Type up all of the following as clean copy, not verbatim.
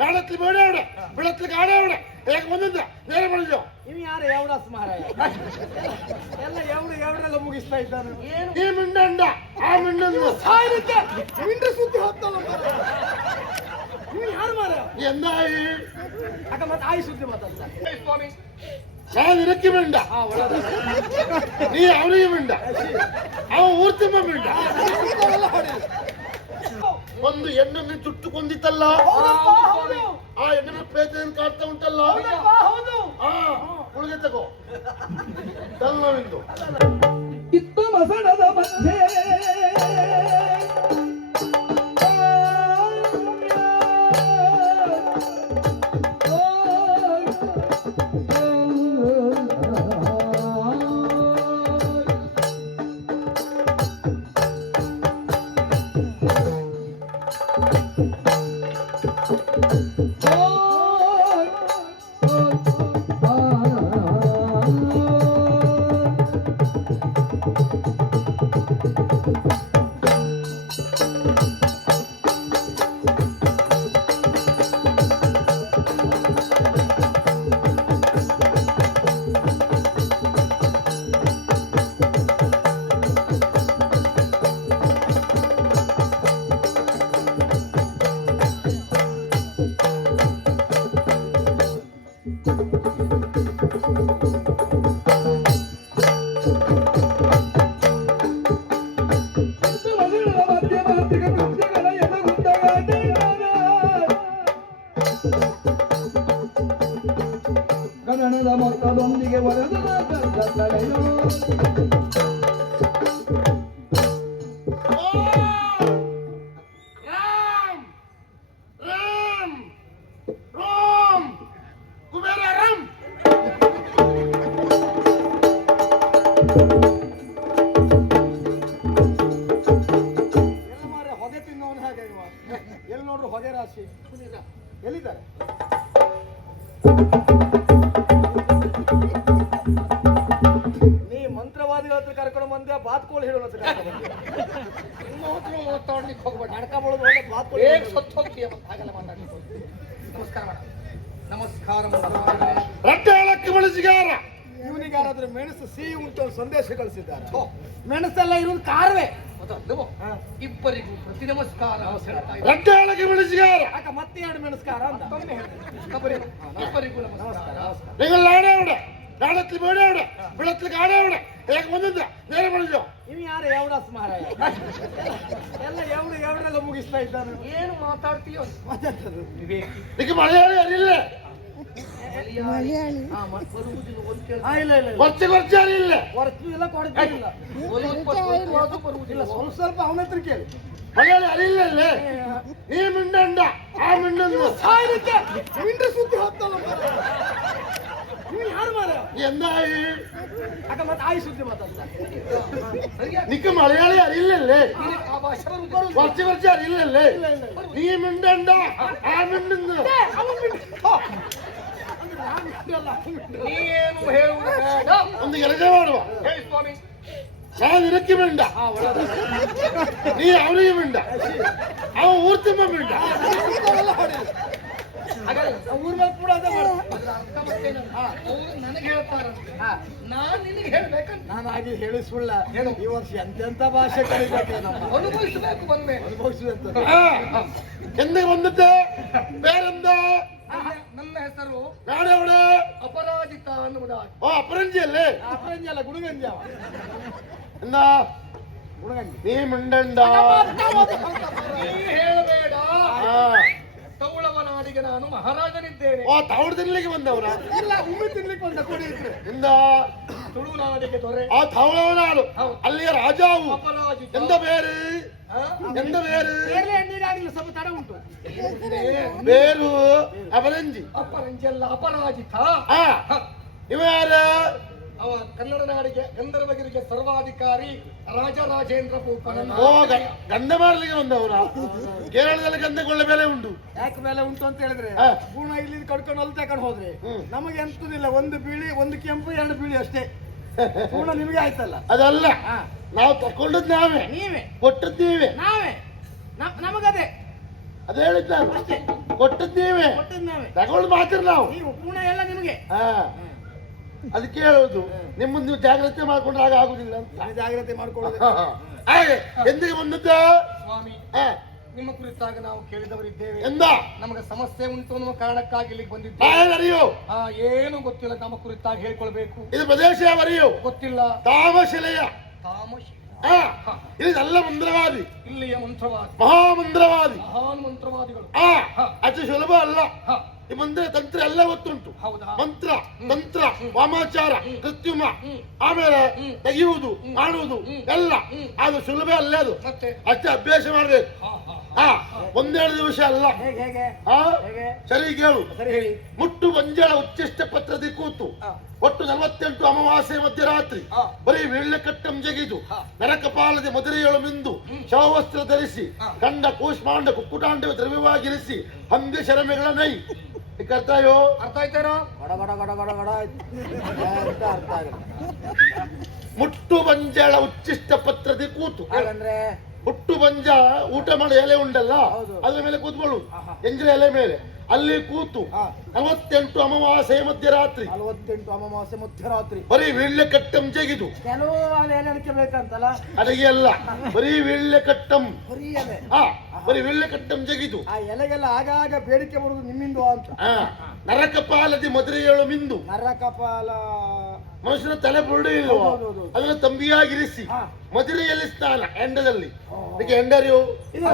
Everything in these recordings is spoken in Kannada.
നാളത്തിൽ വീട് എവിടെ വെള്ളത്തിൽ കാട എവിടെ എനിക്ക് വന്നില്ല നേരെ പറഞ്ഞോ ಇವ್ ಯಾರು ಎವಡ ಸ್ಮಾರಾಯ ಎಲ್ಲ ಎವಡೆಲ್ಲ ಮುಗಿಸ್ತಾ ಇದ್ದಾನೆ ಈ ಮಿಂಡ ಆ ಮಿಂಡನ್ನು ಸಾಯಲಿಕ್ಕೆ ಮಿಂಡ್ರ ಸುದ್ದಿ ಹೋಗ್ತಾವ ಇವ್ ಯಾರು ಮಾರ എന്തായി ಅಕ್ಕ ಮತ್ತೆ ಆಯಿ ಸುದ್ದಿ ಮಾತಾಡ್ತಾರೆ ಸ್ವಾಮಿ ഞാൻ നിനക്ക് വേണ്ട നീ അവനെയും വേണ്ട അവൻ ഊർത്തിമ്മ വേണ്ട ಒಂದು ಹೆಣ್ಣನ್ನು ಚುಟ್ಟು ಕೊಂದಿತ್ತಲ್ಲ ಆ ಹೆಣ್ಣನ್ನು ಪ್ರೇತದಿಂದ ಕಾಡ್ತಾ ಉಂಟಲ್ಲ ಉಳಿಗೆ ತಗೋ ತಲ್ಲವಿಂದು ಇತ್ತು ಮಸಣದ ಮಧ್ಯೆ ಗಣನದ ಮೊತ್ತದೊಂದಿಗೆ ಒರೆದ ಹೊಗೆ ತಿನ್ನೋನು ಹಾಗೆ ಎಲ್ಲಿ ನೋಡ್ರು ಹೊಗೆ ರಾಶಿ ಎಲ್ಲಿದ್ದಾರೆ ನೀ ಮಂತ್ರವಾದಿಗಳ ಹತ್ರ ಕರ್ಕೊಂಡು ಬಂದೆ ಬಾತ್ಕೋಳು ಹೇಳೋಣ ಮಾತಾಡ್ಲಿಕ್ಕೆ ಹೋಗ್ಬೇಡ ನಡ್ಕೊಂಬೋದು ಒಳ್ಳೆ ಬಾತ್ಕೋಳು ಹೇಗೆ ಸತ್ತು ಹೋಗ್ತೀಯ ಹಾಗೆಲ್ಲ ಮಾತಾಡ್ಲಿಕ್ಕೆ ನಮಸ್ಕಾರ ನಮಸ್ಕಾರ ರಟ್ಟೆ ಹೇಳಕ್ಕೆ ಬಳಸಿಗಾರ ಇವನಿಗೆ ಯಾರಾದ್ರೂ ಮೆಣಸು ಸಿಹಿ ಉಂಟು ಸಂದೇಶ ಕಳಿಸಿದ್ದಾರೆ ಮೆಣಸೆಲ್ಲ ಇರೋದು ಕಾರವೇ ಇಬ್ಬರಿಗೂ ಪ್ರತಿ ನಮಸ್ಕಾರ ರಟ್ಟೆ ಹೇಳಕ್ಕೆ ಬಳಸಿಗಾರ ಅಕ್ಕ ಮತ್ತೆ ಎರಡು ಮೆಣಸ್ಕಾರ ಅಂತ ಇಬ್ಬರಿಗೂ ನಮಸ್ಕಾರ നിങ്ങൾ ആടെ എവിടെ നാളത്തിൽ വീട് എവിടെ വെള്ളത്തിൽ കാട എവിടെ എനിക്ക് വന്നില്ല നേരെ പറഞ്ഞോ ಇವ್ ಯಾರು ಎವಡ ಸ್ಮಾರಾಯ ಎಲ್ಲ ಎವಡೆಲ್ಲ ಮುಗಿಸ್ತಾ ಇದ್ದಾನೆ ಏನು ಮಾತಾಡ್ತೀಯೋ ಮಾತಾಡ್ತದೆ എനിക്ക് മലയാളി അറിയില്ലേ ಇಲ್ಲ ಇಲ್ಲ കുറച്ച് കുറച്ച് അറിയില്ലേ ಹೊರತು ಇಲ್ಲ ಕೊಡ್ತಿಲ್ಲ ಸ್ವಲ್ಪ ಸ್ವಲ್ಪ ಅವನ ಹತ್ರ ಕೇಳಿ മലയാളി അറിയില്ലല്ലേ നീ മിണ്ടണ്ട ആ മിണ്ടുന്നു ಸಾಯಲಿಕ್ಕೆ ಮಿಂಡ್ರ ಸುದ್ದಿ ಹೋಗ್ತಾವ ಇವ್ ಯಾರು ಮಾರ എന്തായി ಅಕ್ಕ ಮತ್ತೆ ಆಯಿ ಸುದ್ದಿ ಮಾತಾಡ್ತಾರೆ നിക്ക് മലയാളി അറിയില്ലല്ലേ ಆ ಭಾಷೆ കുറച്ച് കുറച്ച് അറിയില്ലല്ലേ നീ മിണ്ടണ്ട ആ മിണ്ടുന്നു ನೀನು ಹೇಳುವುದು ಬೇಡ ಒಂದು ಕೆಲಸ ಮಾಡುವ ಹೇಳಿ ಸ್ವಾಮಿ ഞാൻ നിനക്ക് വേണ്ട നീ അവനെയും വേണ്ട അവൻ ഊർത്തിമ്മ വേണ്ട ಊರ್ನಲ್ಲಿ ಕೂಡ ಅದೇ ಅವರು ನನಗೆ ಹೇಳ್ತಾರಂತೆ ನಾನ್ ನಿನಗೆ ಹೇಳ್ಬೇಕಂತ ನಾನು ಹಾಗೆ ಹೇಳಿ ಸುಳ್ಳ ಈ ವರ್ಷ ಎಂತೆಂತ ಭಾಷೆ ಕಲಿಬೇಕು ನಮ್ಮ ಅನುಭವಿಸಬೇಕು ಬಂದ್ಮೆ ಅನುಭವಿಸುವಂತ എന്ത് വന്നിട്ട് പേരെന്താ ನನ್ನ ಹೆಸರು നാടെവിടെ ಅಪರಾಜಿತ ಅನ್ನುವುದಾಗಿ ഓ അപ്പറഞ്ചി അല്ലേ ಅಪರಂಜಿ ಅಲ್ಲ ಗುಣಗಂಜಿ ಅವ എന്താ ಗುಣಗಂಜಿ നീ മിണ്ടണ്ട ನೀ ಹೇಳಬೇಡ ആ. ತೌಳವನಾಡಿಗೆ ನಾನು ಮಹಾರಾಜನಿದ್ದೇನೆ ഓ തവിട് തിന്നിലേക്ക് വന്നവര ಇಲ್ಲ ಉಮ್ಮಿ ತಿನ್ಲಿಕ್ಕೆ ಬಂದ ಕೊಡಿ ಇದ್ರೆ എന്താ ತುಳುನಾಡಿಗೆ ದೊರೆ ആ തവളവനാണ് അಲ್ಲಿയ രാജാവു ಅಪರಾಜಿತ എന്താ പേര് ಆ? എന്താ പേര് ಬೇರೆ ಎಣ್ಣೀರಾಗಲಿ ಸ್ವಲ್ಪ ತಡ ಉಂಟು പേരു അപരഞ്ചി ಅಪರಂಜಲ್ಲ ಅಪರಾಜಿತ ആ ഇവര് ಅವ ಕನ್ನಡ ನಾಡಿಗೆ ಗಂಧರ್ವಗಿರಿಗೆ ಸರ್ವಾಧಿಕಾರಿ ರಾಜರಾಜೇಂದ್ರ ಭೂಪನ ಓ ಗಂಧಮಾರಲಿಗೆ ಬಂದವರ ಕೇರಳದಲ್ಲಿ ಗಂಧಕೊಳ್ಳೆ ಬೆಲೆ ಉಂಟು ಯಾಕೆ ಮೇಲೆ ಉಂಟು ಅಂತ ಹೇಳಿದ್ರೆ ಗುಣ ಇಲ್ಲಿ ಕಡ್ಕೊಂಡು ಅಲ್ಲಿ ತಕೊಂಡು ಹೋದ್ರೆ ನಮಗೆ ಎಂತದಿಲ್ಲ ಒಂದು ಬಿಳಿ ಒಂದು ಕೆಂಪು ಎರಡು ಬಿಳಿ ಅಷ್ಟೇ ಪೂರ್ಣ ನಿಮಗೆ ಆಯ್ತಲ್ಲ ಅದಲ್ಲ ನಾವು ತಕೊಂಡದ್ ನಾವೇ ನೀವೇ ಕೊಟ್ಟದ್ ನೀವೇ ನಾವೇ ನಮಗದೇ ಅದೇ ಹೇಳಿದ್ ನಾನು. ಕೊಟ್ಟದ್ ನೀವೇ, ಕೊಟ್ಟದ್ ನಾವೇ, ತಗೊಂಡು ಮಾತ್ರ ನಾವು. ನೀವು ಪೂರ್ಣ ಎಲ್ಲ ನಿಮಗೆ. ಹಾ, ಅದಕ್ಕೆ ಹೇಳುದು ನಿಮ್ಮನ್ನು ನೀವು ಜಾಗ್ರತೆ ಮಾಡ್ಕೊಂಡ್ರೆ ಆಗ ಆಗುದಿಲ್ಲ ಅಂತ. ನೀವು ಜಾಗ್ರತೆ ಮಾಡ್ಕೊಳ್ಳೋದು. ಹಾಗೆ ಎಂದಿಗೆ ಬಂದದ್ದ ಸ್ವಾಮಿ, ಹಾ, ನಿಮ್ಮ ಕುರಿತಾಗ ನಾವು ಕೇಳಿದವರಿದ್ದೇವೆ. ಎಂದ ನಮಗೆ ಸಮಸ್ಯೆ ಉಂಟು ಅನ್ನುವ ಕಾರಣಕ್ಕಾಗಿ ಇಲ್ಲಿಗೆ ಬಂದಿದ್ದೇವೆ. ಅರಿಯೋ ಏನು ಗೊತ್ತಿಲ್ಲ, ನಮ್ಮ ಕುರಿತಾಗಿ ಹೇಳ್ಕೊಳ್ಬೇಕು. ಇದು ಪ್ರದೇಶ ಅರಿಯೋ ಗೊತ್ತಿಲ್ಲ. ತಾಮಶಿಲೆಯ ತಾಮಶ ಇದೆಲ್ಲ ಮಂತ್ರವಾದಿ, ಇಲ್ಲಿಯ ಮಂತ್ರವಾದಿ, ಮಹಾಮಂತ್ರವಾದಿ, ಮಹಾನ್ ಮಂತ್ರವಾದಿಗಳು. ಅತಿ ಸುಲಭ ಅಲ್ಲ. ಈ ಮಂತ್ರ ತಂತ್ರ ಎಲ್ಲ ಗೊತ್ತುಂಟು. ಹೌದಾ? ಮಂತ್ರ, ತಂತ್ರ, ವಾಮಾಚಾರ, ಕೃತ್ಯುಮ, ಆಮೇಲೆ ತೆಗೆಯುವುದು, ಮಾಡುವುದು ಎಲ್ಲ ಅದು ಸುಲಭ ಅಲ್ಲ. ಅದು ಮತ್ತೆ ಅಷ್ಟೇ ಅಭ್ಯಾಸ ಮಾಡ್ಬೇಕು. ಒಂದೆರಡು ದಿವಸ ಅಲ್ಲ. ಹೇಗೆ ಹೇಗೆ ಹಾ, ಹೇಗೆ? ಸರಿ ಕೇಳು. ಸರಿ ಹೇಳಿ. ಮುಟ್ಟು ಬಂಜಳ ಉಚ್ಚಿಷ್ಟ ಪತ್ರದಿ ಕೂತು ಒಟ್ಟು 48 ಅಮಾವಾಸ್ಯೆ ಮಧ್ಯರಾತ್ರಿ ಬರೀ ವೀಳ್ಯಕಟ್ಟಂ ಜಗಿದು ನರಕಪಾಲದೆ ಮದುರೆಯೊಳು ಮಿಂದು ಶವವಸ್ತ್ರ ಧರಿಸಿ ಕಂಡ ಕೂಷ್ಮಾಂಡ ಕುಕ್ಕುಟಾಂಡವ ದ್ರವ್ಯವಾಗಿರಿಸಿ ಹಂದಿ ಶರಮೆಗಳ ನೈ ಕರ್ತಾಯೋ. ಅರ್ಥ ಆಯ್ತಾರೋ? ಗಡ ಗಡ ಗಡ ಗಡ ಗಡ ಅಂತ ಅರ್ಥ ಆಗುತ್ತೆ. ಮುಟ್ಟು ಬಂಜಳ ಉಚ್ಚಿಷ್ಟ ಪತ್ರದಿ ಕೂತು, ಹಾಗಂದ್ರೆ ಹುಟ್ಟು ಬಂಜ ಊಟ ಮಾಡೋ ಎಲೆ ಉಂಟಲ್ಲ, ಹೌದು. ಅದ್ರ ಮೇಲೆ ಕೂತ್ಕೊಳ್ಳು, ಎಂಜಿನ ಎಲೆ ಮೇಲೆ ಅಲ್ಲಿ ಕೂತು 48 ಅಮಾವಾಸ್ಯೆ ಮಧ್ಯರಾತ್ರಿ 48 ಅಮಾವಾಸ್ಯೆ ಮಧ್ಯರಾತ್ರಿ ಬರೀ ವೀಳ್ಯಕಟ್ಟಂ ಜಗಿದು. ಕೆಲವು ಅಲ್ಲಿ ಎಲೆ ಬೇಕಂತಲ್ಲ, ಅಡಿಗೆ ಅಲ್ಲ, ಬರೀ ವೀಳ್ಯಕಟ್ಟಂ. ಬರೀ ಎಲೆ. ಬರೀ ವೀಳ್ಯಕಟ್ಟಂ ಜಗಿದು. ಆ ಎಲೆಗೆಲ್ಲ ಆಗಾಗ ಬೇಡಿಕೆ ಬರುದು ನಿಮ್ಮಿಂದು ಅಂತ. ನರಕಪಾಲದಿ ಮದುರೆಯೊಳು ಮಿಂದು, ನರಕಪಾಲ ಮನುಷ್ಯನ ತಲೆ ಬುರುಡೆ ಇಲ್ವಾ, ಹೌದು. ಅದನ್ನ ತಂಬಿಯಾಗಿರಿಸಿ ಮದುರೆಯಲ್ಲಿ ಸ್ನಾನ ಎಂಡದಲ್ಲಿ. ಅದಕ್ಕೆ ಎಂಡರಿಯು ಇದು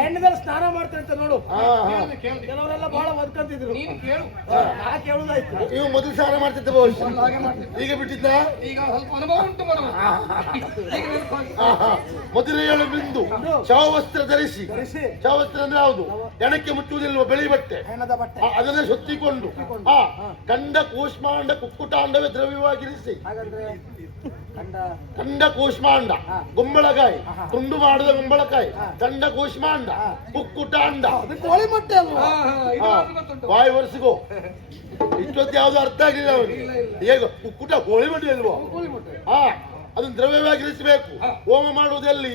ಹೆಣ್ಣದಲ್ಲಿ ಸ್ನಾನ ಮಾಡ್ತಾರೆ ಅಂತ ನೋಡು. ಕೇಳಿ. ಕೆಲವರೆಲ್ಲ ಬಹಳ ಬದುಕಂತಿದ್ರು. ನೀನು ಕೇಳು. ನಾ ಕೇಳುದಾಯ್ತು. ನೀವು ಮೊದಲು ಸ್ನಾನ ಮಾಡ್ತಿದ್ದ ಬಹುಶಃ, ಹಾಗೆ ಮಾಡ್ತೀನಿ. ಈಗ ಬಿಟ್ಟಿದ್ದ. ಈಗ ಸ್ವಲ್ಪ ಅನುಭವ ಉಂಟು ಮಾಡುವ. ಈಗ ನೆನಪಾಗಿ. ಮದುರೆಯೊಳು ಮಿಂದು ಶವವಸ್ತ್ರ ಧರಿಸಿ. ಧರಿಸಿ ಶವವಸ್ತ್ರ ಅಂದ್ರೆ ಯಾವುದು? ಹೆಣಕ್ಕೆ ಮುಚ್ಚುವುದಿಲ್ವ, ಬಿಳಿ ಬಟ್ಟೆ, ಹೆಣದ ಬಟ್ಟೆ. ಅದನ್ನೇ ಸುತ್ತಿಕೊಂಡು ಕಂಡ ಕೂಷ್ಮಾಂಡ ಕುಕ್ಕುಟಾಂಡವೇ ದ್ರವ್ಯವಾಗಿರಿಸಿ. ಹಾಗಂದ್ರೆ ಕಂಡ ಕೂಷ್ಮಾಂಡ ಗುಂಬಳಕಾಯಿ, ತುಂಡು ಮಾಡಿದ ಗುಂಬಳಕಾಯಿ, ಕಂಡ ಕೂಷ್ಮಾಂಡ ಕುಕ್ಕುಟಾಂಡ. ಅದು ಕೋಳಿ ಮೊಟ್ಟೆ ಅಲ್ವಾ? ಇದು ಮಾತ್ರ ಗೊತ್ತುಂಟು. ಬಾಯಿ ವರ್ಷಗೂ ಇಷ್ಟೊತ್ತು ಯಾವ್ದು ಅರ್ಥ ಆಗಿಲ್ಲ ಅವನಿಗೆ. ಹೇಗ ಕುಕ್ಕುಟ ಕೋಳಿ ಮಡಿ ಅಲ್ವಾ? ಕೋಳಿ ಮೊಟ್ಟೆ. ಅದನ್ನ ದ್ರವ್ಯವಾಗಿರಿಸಬೇಕು. ಹೋಮ ಮಾಡುವುದೆಲ್ಲಿ?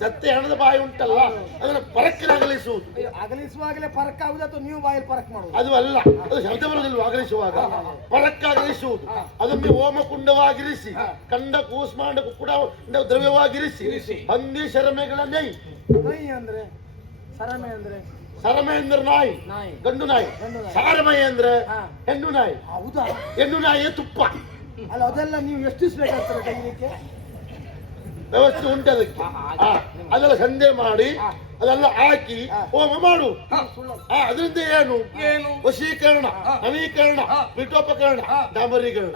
ಸತ್ಯ ಹೆಣದ ಬಾಯಿ ಉಂಟಲ್ಲ, ಅದನ್ನ ಪರಕ್ಕಿನ ಅಗಲಿಸುವುದು. ಅಗಲಿಸುವಾಗಲೇ ಪರಕ್ ಆಗುದು ಅಥವಾ ನೀವು ಬಾಯಲ್ಲಿ ಪರಕ್ ಮಾಡುದು? ಅದು ಅಲ್ಲ, ಅದು ಶಬ್ದ ಬರುವುದಿಲ್ವ ಅಗಲಿಸುವಾಗ? ಪರಕ್ಕ ಅಗಲಿಸುವುದು. ಅದನ್ನು ಹೋಮ ಕುಂಡವಾಗಿರಿಸಿ ಕಂಡ ಕೂಸ್ಮಾಂಡ ಕುಕ್ಕುಡ ದ್ರವ್ಯವಾಗಿರಿಸಿ ಹಂದಿ ಶರಮೆಗಳ ನೈ. ನೈ ಅಂದ್ರೆ ಸರಮೆ ಅಂದ್ರೆ? ಸರಮೆ ಅಂದ್ರೆ ನಾಯಿ, ನಾಯಿ, ಗಂಡು ನಾಯಿ. ಗಂಡು ನಾಯಿ. ಸಾರಮಯ ಅಂದ್ರೆ ಹೆಣ್ಣು ನಾಯಿ. ಹೌದಾ? ಹೆಣ್ಣು ನಾಯಿಯ ತುಪ್ಪ. ಅಲ್ಲ ಅದೆಲ್ಲ ನೀವು ಎಷ್ಟಿಸ್ಬೇಕಾಗ್ತದೆ ತೆಗಿಲಿಕ್ಕೆ? ವ್ಯವಸ್ಥೆ ಉಂಟು ಅದಕ್ಕೆ. ಅದೆಲ್ಲ ಸಂಧೆ ಮಾಡಿ ಅದೆಲ್ಲ ಹಾಕಿ ಹೋಮ ಮಾಡು. ಅದರಿಂದ ಏನು? ವಶೀಕರಣ, ನವೀಕರಣ, ಪೀಠೋಪಕರಣ, ಡಾಂಬರೀಕರಣ.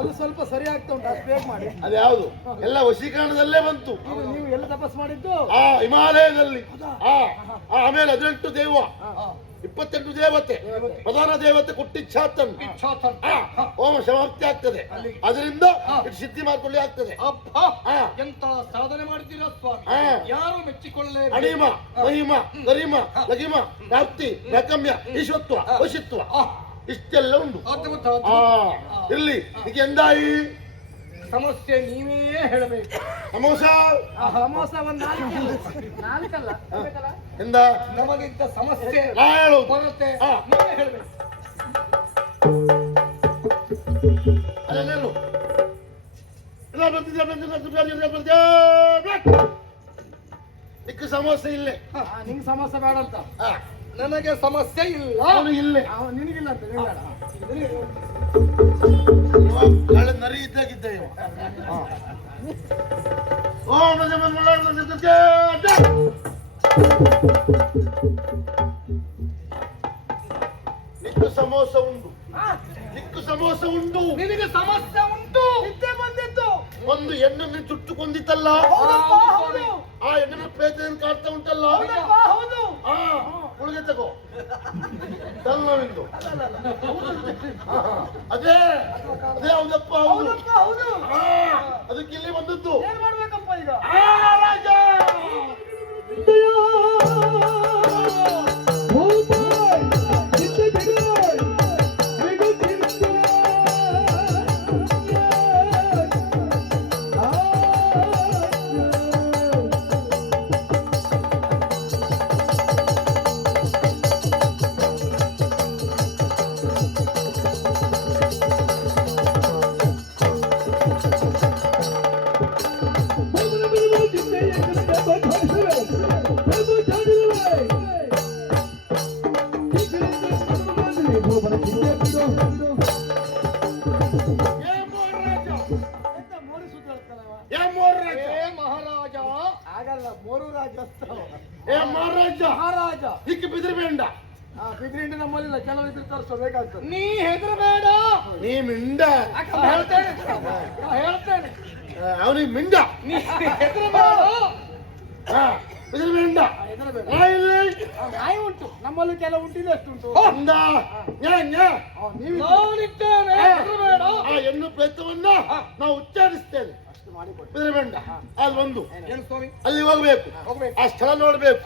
ಅದು ಸ್ವಲ್ಪ ಸರಿ ಆಗ್ತಾ ಉಂಟು, ಅಷ್ಟು ಬೇಗ ಮಾಡಿ. ಅದ್ಯಾವುದು? ಎಲ್ಲ ವಶೀಕರಣದಲ್ಲೇ ಬಂತು. ನೀವು ಎಲ್ಲ ತಪಸ್ ಮಾಡಿದ್ದು? ಹಿಮಾಲಯದಲ್ಲಿ. ಆಮೇಲೆ 18 ದೇವ, 28 ದೇವತೆ, ಪ್ರಧಾನ ದೇವತೆ ಕುಟ್ಟಿಚ್ಛಾತನ್ ಹೋಮ ಸಮಾಪ್ತಿ ಆಗ್ತದೆ. ಅದರಿಂದ ಸಿದ್ಧಿ ಮಾಡ್ಕೊಳ್ಳಿ ಆಗ್ತದೆ. ಎಂತ ಸಾಧನೆ ಮಾಡಿದ್ದೀರಾ ಸ್ವಾಮಿ, ಯಾರು ಮೆಚ್ಚಿಕೊಳ್ಳೇ. ಅಣಿಮ, ಮಹಿಮ, ಗರಿಮ, ಲಗಿಮ, ವ್ಯಾಪ್ತಿ, ನೈಕಮ್ಯ, ಈಶ್ವತ್ವ, ವಶಿತ್ವ ಇಷ್ಟೆಲ್ಲ ಉಂಟು. ಇರ್ಲಿ. ಈಗ ಎಂದಾಯಿ ಸಮಸ್ಯೆ ನೀವೇ ಹೇಳಬೇಕು. ಸಮೋಸ ಸಮೋಸ ಒಂದು ನಾಲ್ಕಲ್ಲ ಎಂದ ನಮಗಿಂತ ಸಮಸ್ಯೆ ನಾ ಹೇಳು ಬರುತ್ತೆ, ನೀವೇ ಹೇಳಬೇಕು. ಅದೇನು ಇಕ್ಕ ಸಮಸ್ಯೆ ಇಲ್ಲೇ. ನಿಂಗೆ ಸಮಸ್ಯೆ ಬೇಡ ಅಂತ. ನನಗೆ ಸಮಸ್ಯೆ ಇಲ್ಲ. ಅವನು ಇಲ್ಲೇ. ನಿನಗಿಲ್ಲ ಅಂತ ನೀನ್ ಬೇಡ. ಕಳೆ ನರಿ ಇದ್ದಾಗಿದ್ದ ಇವ. ನಿಕ್ಕು ಸಮೋಸ ಉಂಟು, ನಿಕ್ಕು ಸಮೋಸ ಉಂಟು. ನಿನಗೆ ಸಮಸ್ಯೆ ಉಂಟು. ಇದ್ದೇ ಬಂದಿತ್ತು. ಒಂದು ಹೆಣ್ಣನ್ನು ಚುಟ್ಟು ಕೊಂದಿತ್ತಲ್ಲ, ಆ ಹೆಣ್ಣಿನ ಪ್ರೇತನ ಕಾಡ್ತಾ ಉಂಟಲ್ಲ. ಹೌದು. ಉಳಿಗೆ ತಗೋ ತಲ್ಲವಿಂದು. ಅದೇ ಅದೇ ಹೌದಪ್ಪ, ಹೌದು. ಅದಕ್ಕೆ ಇಲ್ಲಿ ಬಂದದ್ದು. ಏನ್ ಮಾಡ್ಬೇಕಪ್ಪ ಈಗ? ರಾಜ ಮಹಾರಾಜ ಮಹಾರಾಜ ಇದಕ್ಕೆ ಬಿದಿರಬೇಡ. ಬಿದ್ರಿಂಡಿ ನಮ್ಮಲ್ಲಿಲ್ಲ, ಕೆಲವು ಇದ್ರೆ ತರಿಸಬೇಕಾಗ್ತದೆ. ನೀ ಹೆದರಬೇಡ, ನೀ ಮಿಂಡ. ಹೇಳ್ತೇನೆ ಹೇಳ್ತೇನೆ. ಅವನಿಗೆ ಮಿಂಡ. ನೀ ಹೆದರಬೇಡ. ಬಿದಿರಬೇಡ. ಹೆದರಬೇಡ. ನಾಯಿ ಉಂಟು ನಮ್ಮಲ್ಲಿ, ಕೆಲವು ಉಂಟಿದೆ, ಎಷ್ಟುಂಟು ಅಂದ ನೀವು ನಾನಿದ್ದೇನೆ, ಹೆದರಬೇಡ. ಆ ಹೆಣ್ಣು ಪ್ರಯತ್ನವನ್ನ ನಾವು ಉಚ್ಚಾರಿಸ್ತೇವೆ. ಅಷ್ಟು ಮಾಡಿಕೊಟ್ಟು ಬಿದಿರಬೇಡ. ಅದು ಒಂದು. ಏನು ಸ್ವಾಮಿ? ಅಲ್ಲಿ ಹೋಗ್ಬೇಕು, ಆ ಸ್ಥಳ ನೋಡ್ಬೇಕು,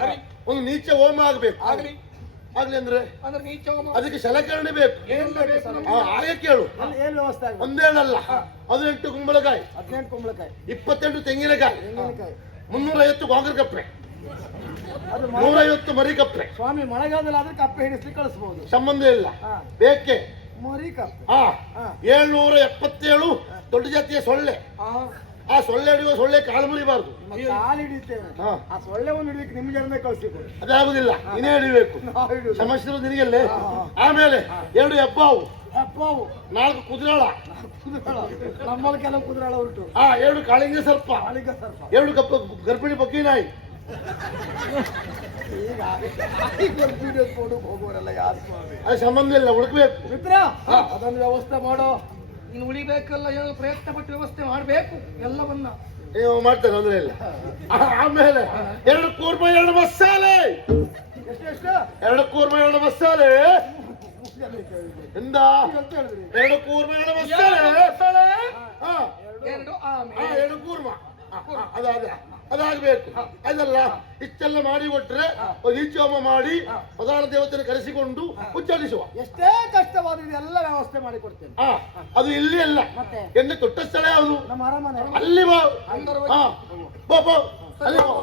ಒಂದು ನೀಚ ಹೋಮ ಆಗ್ಬೇಕು. ಆಗ್ಲಿ ಆಗ್ಲಿ ಅಂದ್ರೆ ಅಂದ್ರೆ ನೀಚ ಹೋಮ ಅದಕ್ಕೆ ಸಲಕರಣೆ ಬೇಕು. ಏನ್ ಬೇಕು ನಮ್ಗೆ? ಹಾಗೆ ಕೇಳು. ಏನ್ ವ್ಯವಸ್ಥೆ ಆಗಿದೆ? ಒಂದೇಳಲ್ಲ, 18 ಕುಂಬಳಕಾಯಿ, 18 ಕುಂಬಳಕಾಯಿ, 28 ತೆಂಗಿನಕಾಯಿ, ತೆಂಗಿನಕಾಯಿ, 350 ಗಾಂಗರ್ ಕಪ್ಪೆ, ಅದು 150 ಮರಿ ಕಪ್ಪೆ. ಸ್ವಾಮಿ ಮಳೆಗಾಲದಲ್ಲಿ ಆದ್ರೆ ಕಪ್ಪೆ ಹಿಡಿಸ್ಲಿಕ್ಕೆ ಕಳಿಸಬಹುದು. ಸಂಬಂಧ ಇಲ್ಲ, ಹಾ, ಬೇಕೆ. ಮರಿ ಕಪ್ಪೆ. 777 ದೊಡ್ಡ ಜಾತಿಯ ಸೊಳ್ಳೆ. ಆ ಸೊಳ್ಳೆ ಹಿಡಿಯುವ ಸೊಳ್ಳೆ ಕಾಲು ಮುರಿಬಾರ್ದು. ಕಾಲು ಹಿಡಿತೇವೆ. ಹಾ. ಆ ಸೊಳ್ಳೆವನ್ನು ಹಿಡಿಲಿಕ್ಕೆ ನಿಮ್ಗೆ ಜನನೇ ಕಳಿಸಿಕೊಡಿ. ಅದಾಗುದಿಲ್ಲ, ನೀನೇ ಹಿಡಿಬೇಕು. ನಾವು ಹಿಡಿಯುದು. ಸಮಸ್ಯೆ ನಿನಗೆಲ್ಲೇ. ಆಮೇಲೆ 2 ಹೆಬ್ಬಾವು, ಅಪ್ಪವು 4 ಕುದುರಾಳ, ಕುದುರಾಳ, ನಮ್ಮಲ್ಲಿ ಕೆಲವು ಕುದುರಾಳ ಉಂಟು. 2 ಕಾಳಿಂಗ ಸರ್ಪ, ಕಾಳಿಗ ಸರ್ಪ. 2 ಗರ್ಭಿಣಿ ಬಗ್ಗಿ ನಾಯಿ. ಈಗ ವಿಡಿಯೋ ಕೊಡು ಹೋಗುವರೆಲ್ಲ ಯಾರು ಸ್ವಾಮಿ? ಅದು ಸಂಬಂಧ ಇಲ್ಲ, ಹುಡುಕ್ಬೇಕು. ಮಿತ್ರ ಅದನ್ನು ವ್ಯವಸ್ಥೆ ಮಾಡೋ. ನೀನು ಉಳಿಬೇಕಲ್ಲ, ಏನು ಪ್ರಯತ್ನ ಪಟ್ಟು ವ್ಯವಸ್ಥೆ ಮಾಡ್ಬೇಕು ಎಲ್ಲವನ್ನ. ನೀವು ಮಾಡ್ತೇನೆ, ತೊಂದ್ರೆ ಇಲ್ಲ. ಆಮೇಲೆ 2 ಕೂರ್ಮ 2 ಮಸಾಲೆ, ಎಷ್ಟು 2 ಕೂರ್ಮ 2 ಮಸಾಲೆ. ಎಂದ ಅಂತ ಹೇಳಿದ್ರಿ? 2 ಕೂರ್ಮ 2 ಮಸಾಲೆ. ಹಾ, ಎರಡು ಆಮೇಲೆ 2 ಕೂರ್ಮ. ಅದಾಗಬೇಕು. ಅದಲ್ಲ, ಇಷ್ಟೆಲ್ಲ ಮಾಡಿ ಕೊಟ್ರೆ ಈಚೆ ಹೋಮ ಮಾಡಿ ಪ್ರಧಾನ ದೇವತೆಯನ್ನು ಕರೆಸಿಕೊಂಡು ಉಚ್ಚಾರಿಸುವ. ಎಷ್ಟೇ ಕಷ್ಟವಾದ ಎಲ್ಲ ವ್ಯವಸ್ಥೆ ಮಾಡಿ ಕೊಡ್ತೇನೆ. ಅದು ಇಲ್ಲಿ ಅಲ್ಲ, ಮತ್ತೆ ಎಣ್ಣೆ ತೊಟ್ಟ ಸ್ಥಳ ಯಾವುದು? ನಮ್ಮ ಅರಮನೆ. ಅಲ್ಲಿ ಬಾ. ಹಾ, ಬಾ, ಬಾ. ಅಲ್ಲಿ ಬಾ.